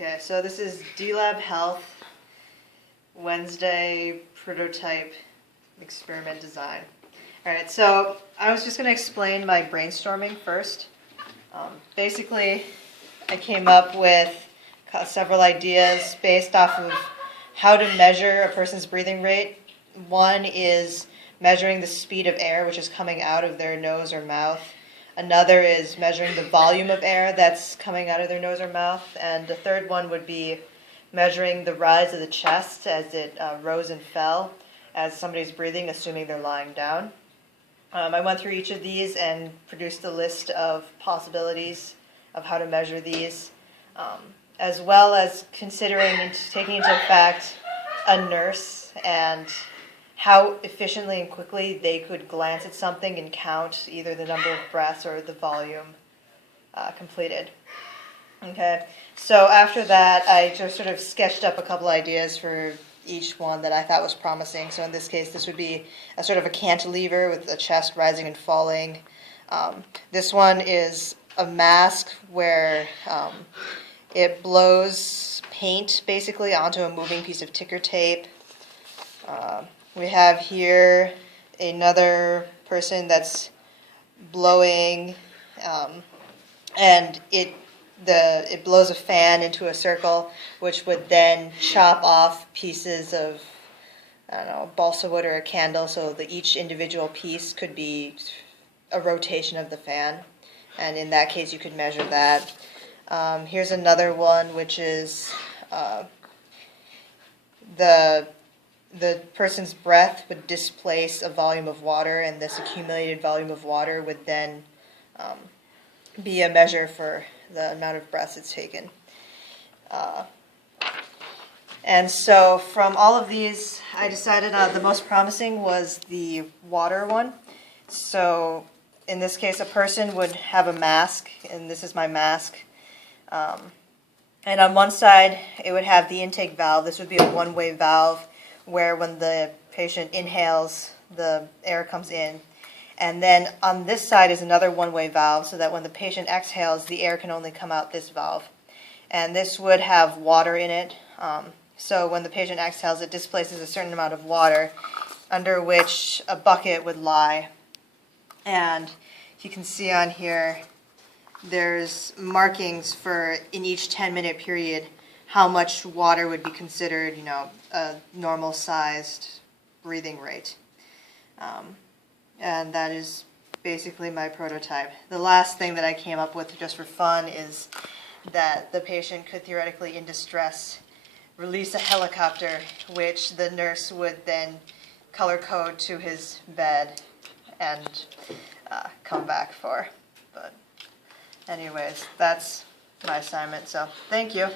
Okay, so this is Dlab Health Wednesday prototype experiment design. Alright, so I was just going to explain my brainstorming first. Basically, I came up with several ideas based off of how to measure a person's breathing rate. One is measuring the speed of air which is coming out of their nose or mouth. Another is measuring the volume of air that's coming out of their nose or mouth. And the third one would be measuring the rise of the chest as it rose and fell as somebody's breathing, assuming they're lying down. I went through each of these and produced a list of possibilities of how to measure these, as well as considering and taking into effect a nurse and how efficiently and quickly they could glance at something and count either the number of breaths or the volume completed. Okay, so after that, I just sort of sketched up a couple ideas for each one that I thought was promising. So in this case, this would be a sort of a cantilever with a chest rising and falling. This one is a mask where it blows paint basically onto a moving piece of ticker tape. We have here another person that's blowing, and it blows a fan into a circle, which would then chop off pieces of, I don't know, balsa wood or a candle, so that each individual piece could be a rotation of the fan, and in that case you could measure that. Here's another one, which is the person's breath would displace a volume of water, and this accumulated volume of water would then be a measure for the amount of breaths it's taken. And so from all of these, I decided the most promising was the water one. So in this case, a person would have a mask, and this is my mask. And on one side, it would have the intake valve. This would be a one-way valve where when the patient inhales, the air comes in. And then on this side is another one-way valve, so that when the patient exhales, the air can only come out this valve. And this would have water in it. So when the patient exhales, it displaces a certain amount of water, under which a bucket would lie. And you can see on here, there's markings for, in each 10-minute period, how much water would be considered, a normal-sized breathing rate. And that is basically my prototype. The last thing that I came up with just for fun is that the patient could theoretically, in distress, release a helicopter, which the nurse would then color code to his bed and come back for. But anyways, that's my assignment, so thank you.